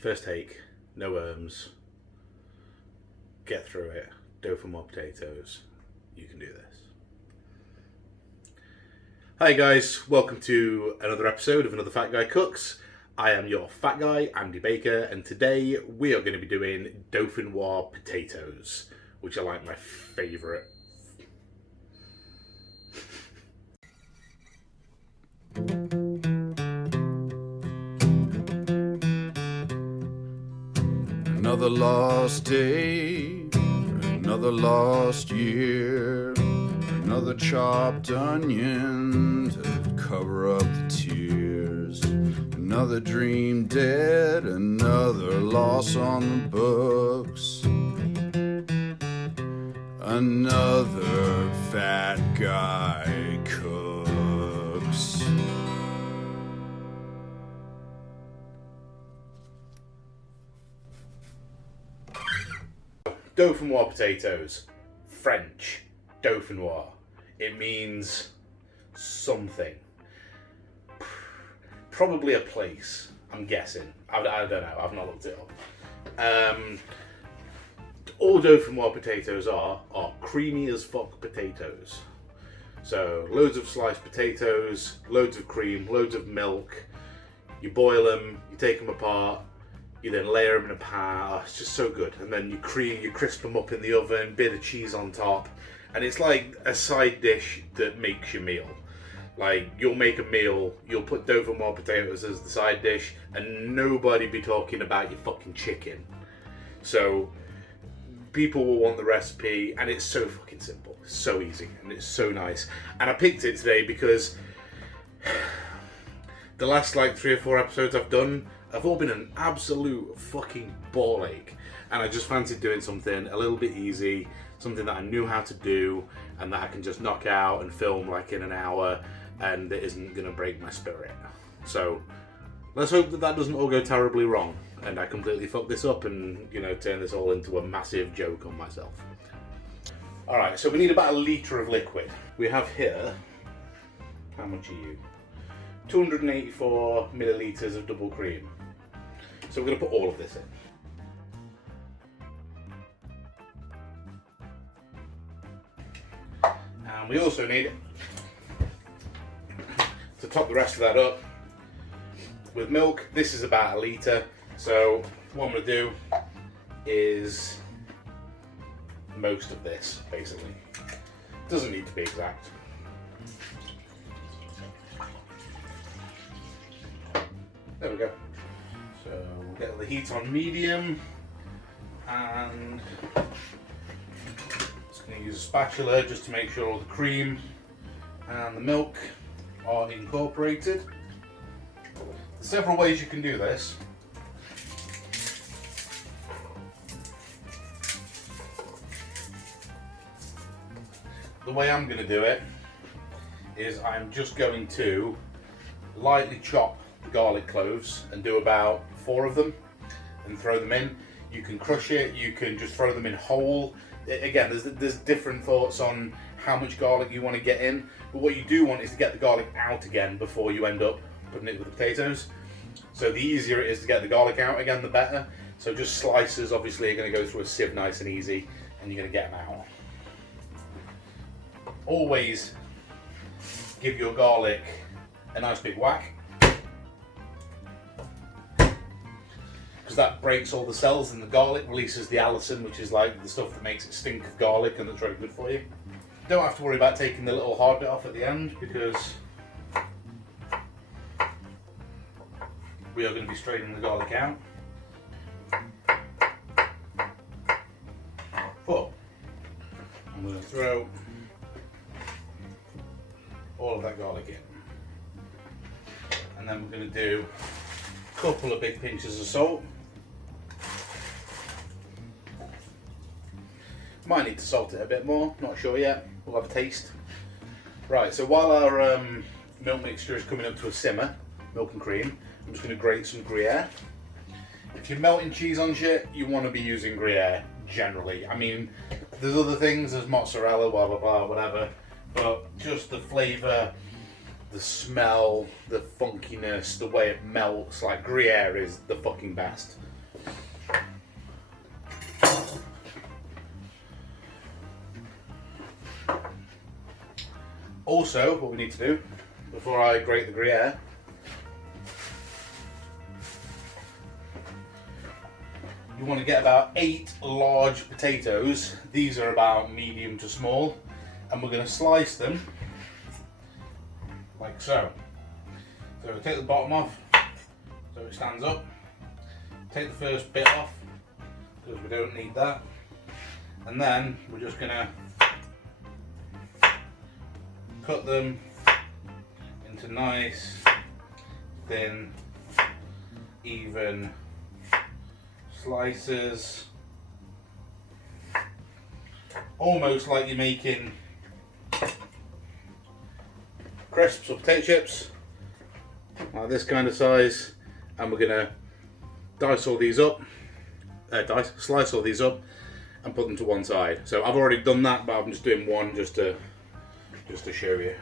First take, no worms, get through it, Dauphinoise potatoes, you can do this. Hi guys, welcome to another episode of Another Fat Guy Cooks. I am your fat guy, Andy Baker, and today we are going to be doing Dauphinoise potatoes, which are like my favourite. Another lost day, another lost year, another chopped onion to cover up the tears, another dream dead, another loss on the books, another fat guy cooks. Dauphinoise potatoes, French, Dauphinoise. It means something. Probably a place, I'm guessing. I don't know, I've not looked it up. All Dauphinoise potatoes are creamy as fuck potatoes. So loads of sliced potatoes, loads of cream, loads of milk. You boil them, you take them apart, you then layer them in a pan. Oh, it's just so good. And then you crisp them up in the oven, bit of cheese on top. And it's like a side dish that makes your meal. Like, you'll make a meal, you'll put Dauphinoise potatoes as the side dish, and nobody be talking about your fucking chicken. So, people will want the recipe, and it's so fucking simple. It's so easy, and it's so nice. And I picked it today because the last like 3 or 4 episodes I've done have all been an absolute fucking ball ache, and I just fancied doing something a little bit easy, something that I knew how to do and that I can just knock out and film like in an hour and that isn't going to break my spirit. So let's hope that doesn't all go terribly wrong and I completely fuck this up and, you know, turn this all into a massive joke on myself. Alright, so we need about 1 litre of liquid. We have here, how much are you? 284 millilitres of double cream. So we're going to put all of this in. And we also need to top the rest of that up with milk. This is about 1 litre. So what I'm going to do is most of this, basically. Doesn't need to be exact. There we go. So we'll get the heat on medium and just going to use a spatula just to make sure all the cream and the milk are incorporated. There's several ways you can do this. The way I'm going to do it is I'm just going to lightly chop the garlic cloves and do about 4 of them and throw them in. You can crush it, you can just throw them in whole. Again, there's different thoughts on how much garlic you want to get in, but what you do want is to get the garlic out again before you end up putting it with the potatoes. So the easier it is to get the garlic out again, the better. So just slices obviously are going to go through a sieve nice and easy, and you're going to get them out. Always give your garlic a nice big whack, because that breaks all the cells in the garlic, releases the allicin, which is like the stuff that makes it stink of garlic and that's very good for you. Don't have to worry about taking the little hard bit off at the end, because we are going to be straining the garlic out. But I'm going to throw all of that garlic in, and then we're going to do a couple of big pinches of salt. Might need to salt it a bit more, not sure yet, we'll have a taste. Right, so while our milk mixture is coming up to a simmer, milk and cream, I'm just going to grate some Gruyère. If you're melting cheese on shit, you want to be using Gruyère, generally. I mean, there's other things, there's mozzarella, blah blah blah, whatever, but just the flavour, the smell, the funkiness, the way it melts, like Gruyère is the fucking best. Also, what we need to do before I grate the Gruyère, you want to get about 8 large potatoes. These are about medium to small, and we're going to slice them like so. So we take the bottom off so it stands up. Take the first bit off because we don't need that, and then we're just going to cut them into nice, thin, even slices, almost like you're making crisps or potato chips, like this kind of size. And we're gonna slice all these up and put them to one side. So I've already done that, but I'm just doing one just to show you.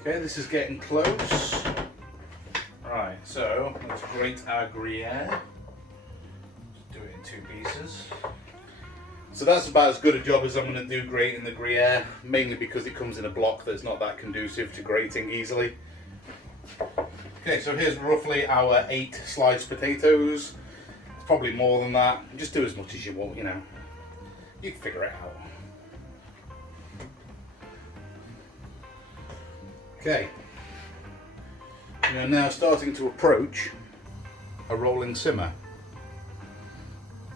Okay, this is getting close. Right, so let's grate our Gruyère. Do it in 2 pieces. So that's about as good a job as I'm going to do grating the Gruyère, mainly because it comes in a block that's not that conducive to grating easily. Okay, so here's roughly our 8 sliced potatoes. It's probably more than that. Just do as much as you want, you know. You can figure it out. Okay. We are now starting to approach a rolling simmer,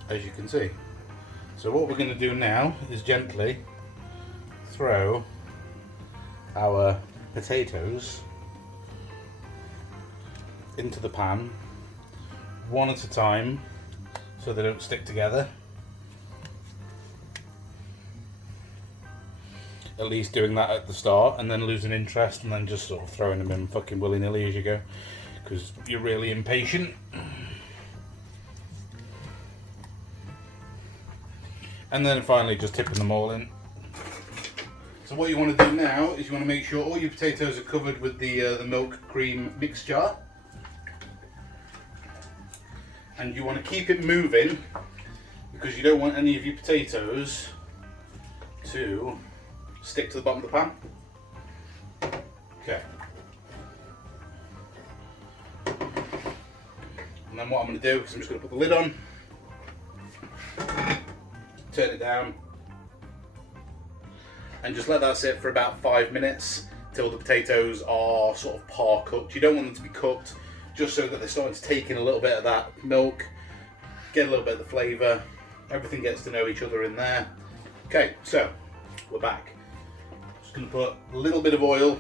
as you can see. So what we're going to do now is gently throw our potatoes into the pan, one at a time, so they don't stick together. At least doing that at the start, and then losing interest, and then just sort of throwing them in fucking willy-nilly as you go, because you're really impatient. And then finally just tipping them all in. So what you want to do now is you want to make sure all your potatoes are covered with the milk cream mixture, and you want to keep it moving because you don't want any of your potatoes to stick to the bottom of the pan. Okay. And then what I'm going to do is I'm just going to put the lid on, turn it down, and just let that sit for about 5 minutes till the potatoes are sort of par cooked. You don't want them to be cooked, just so that they're starting to take in a little bit of that milk, get a little bit of the flavour, everything gets to know each other in there. Okay, so we're back. Just going to put a little bit of oil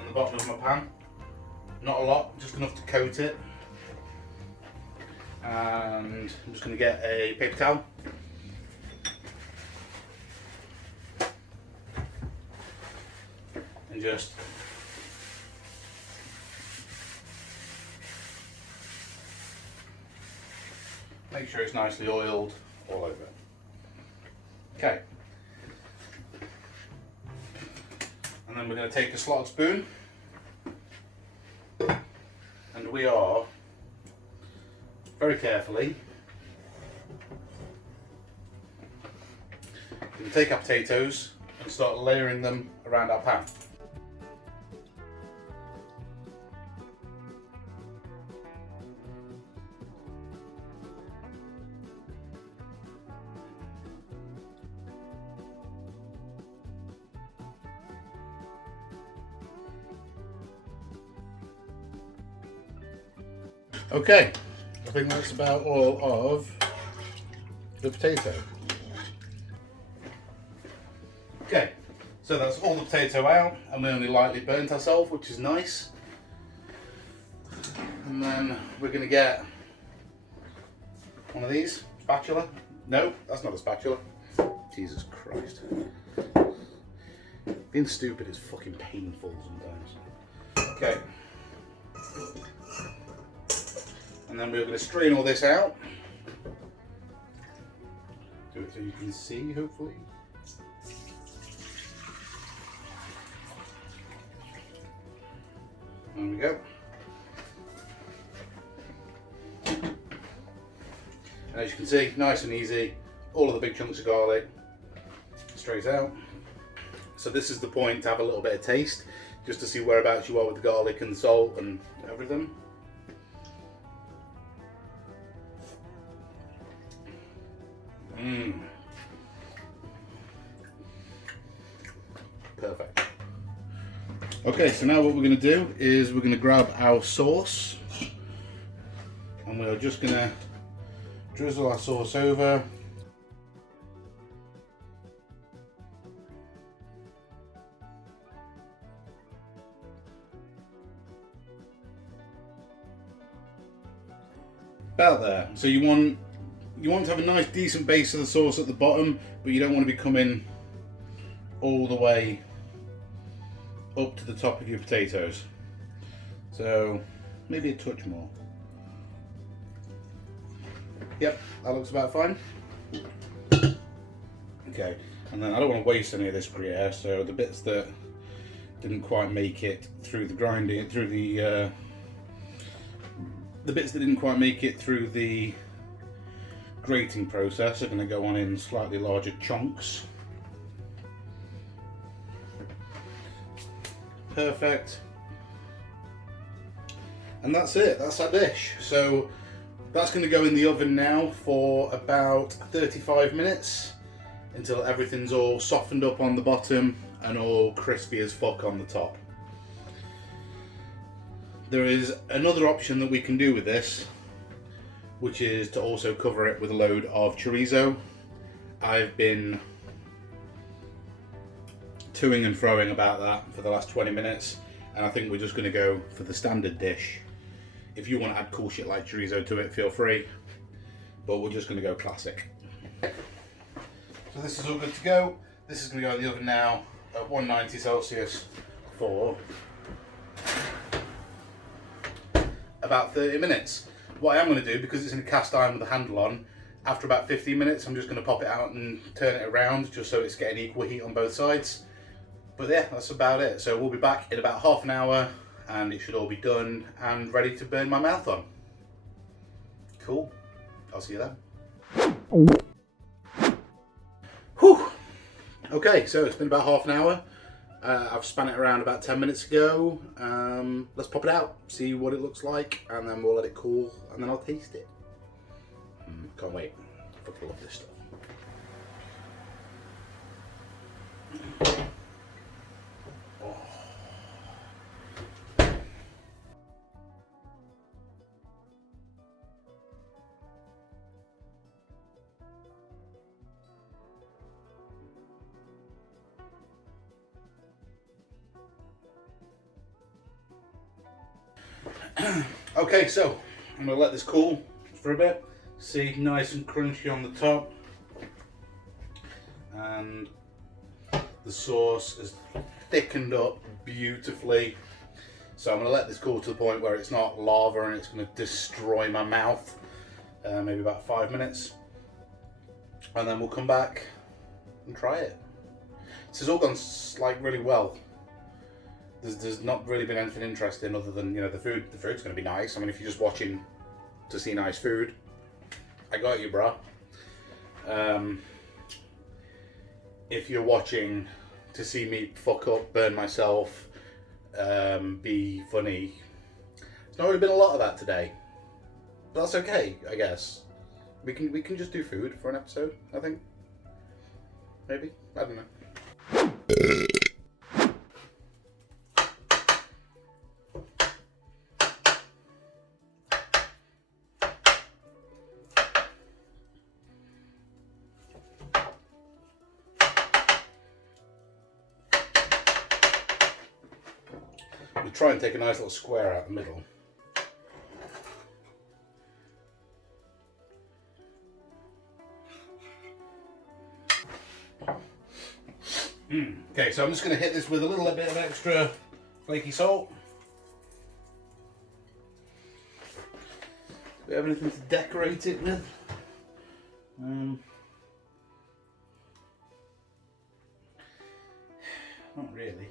in the bottom of my pan, not a lot, just enough to coat it. And I'm just going to get a paper towel. And just make sure it's nicely oiled all over. Okay. And then we're going to take a slotted spoon, and we are very carefully going to take our potatoes and start layering them around our pan. Okay, I think that's about all of the potato. Okay, so that's all the potato out, and we only lightly burnt ourselves, which is nice. And then we're going to get one of these, spatula. No, that's not a spatula. Jesus Christ. Being stupid is fucking painful sometimes. Okay. And then we're going to strain all this out. Do it so you can see, hopefully. There we go. And as you can see, nice and easy. All of the big chunks of garlic straight out. So this is the point to have a little bit of taste, just to see whereabouts you are with the garlic and salt and everything. Perfect. Okay, so now what we're going to do is we're going to grab our sauce and we're just going to drizzle our sauce over. About there. So you want to have a nice decent base of the sauce at the bottom, but you don't want to be coming all the way up to the top of your potatoes. So maybe a touch more. Yep, that looks about fine. Okay, and then I don't want to waste any of this Gruyère, so the bits that didn't quite make it through the grinding, through the bits that didn't quite make it through the grating process are going to go on in slightly larger chunks. Perfect. And that's it, that's our dish. So that's going to go in the oven now for about 35 minutes until everything's all softened up on the bottom and all crispy as fuck on the top. There is another option that we can do with this, which is to also cover it with a load of chorizo. I've been toing and froing about that for the last 20 minutes, and I think we're just going to go for the standard dish. If you want to add cool shit like chorizo to it, feel free, but we're just going to go classic. So this is all good to go. This is going to go in the oven now at 190 Celsius for about 30 minutes. What I am going to do, because it's in a cast iron with a handle on, after about 15 minutes I'm just going to pop it out and turn it around just so it's getting equal heat on both sides. But yeah, that's about it. So we'll be back in about half an hour and it should all be done and ready to burn my mouth on. Cool. I'll see you then. Whew. Okay, so it's been about half an hour. I've spun it around about 10 minutes ago. Let's pop it out, see what it looks like, and then we'll let it cool, and then I'll taste it. Can't wait. I fucking love this stuff. Okay, so I'm going to let this cool for a bit. See, nice and crunchy on the top. And the sauce is thickened up beautifully. So I'm going to let this cool to the point where it's not lava and it's going to destroy my mouth. Maybe about 5 minutes. And then we'll come back and try it. This has all gone like really well. There's not really been anything interesting other than, you know, the food. The food's going to be nice. I mean, if you're just watching to see nice food, I got you, bruh. If you're watching to see me fuck up, burn myself, be funny, there's not really been a lot of that today. But that's okay, I guess. We can just do food for an episode, I think. Maybe? I don't know. We'll try and take a nice little square out the middle. Okay, so I'm just going to hit this with a little bit of extra flaky salt. Do we have anything to decorate it with? Not really.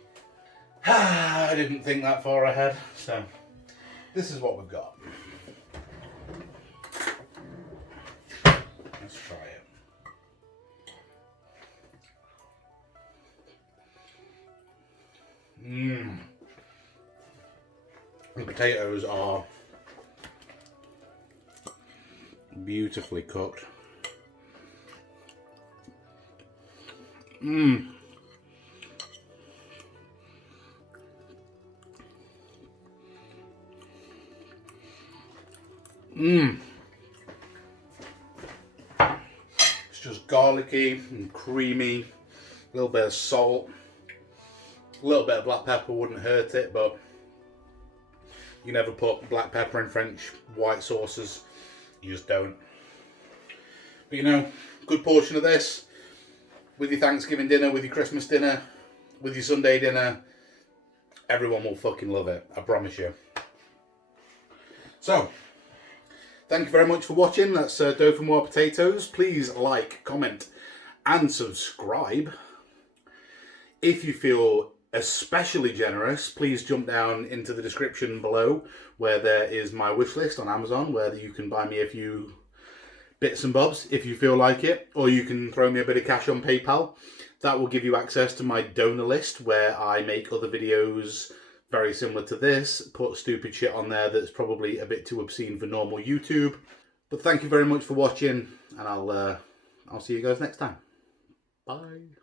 I didn't think that far ahead, so this is what we've got. Let's try it. Mmm. The potatoes are beautifully cooked. Mmm. Mmm. It's just garlicky and creamy, a little bit of salt, a little bit of black pepper wouldn't hurt it, but you never put black pepper in French white sauces, you just don't. But you know, good portion of this, with your Thanksgiving dinner, with your Christmas dinner, with your Sunday dinner, everyone will fucking love it, I promise you. So, thank you very much for watching. That's Dauphinoise Potatoes. Please like, comment and subscribe. If you feel especially generous, please jump down into the description below where there is my wish list on Amazon, where you can buy me a few bits and bobs if you feel like it, or you can throw me a bit of cash on PayPal. That will give you access to my donor list where I make other videos very similar to this, put stupid shit on there that's probably a bit too obscene for normal YouTube. But thank you very much for watching, and I'll see you guys next time. Bye.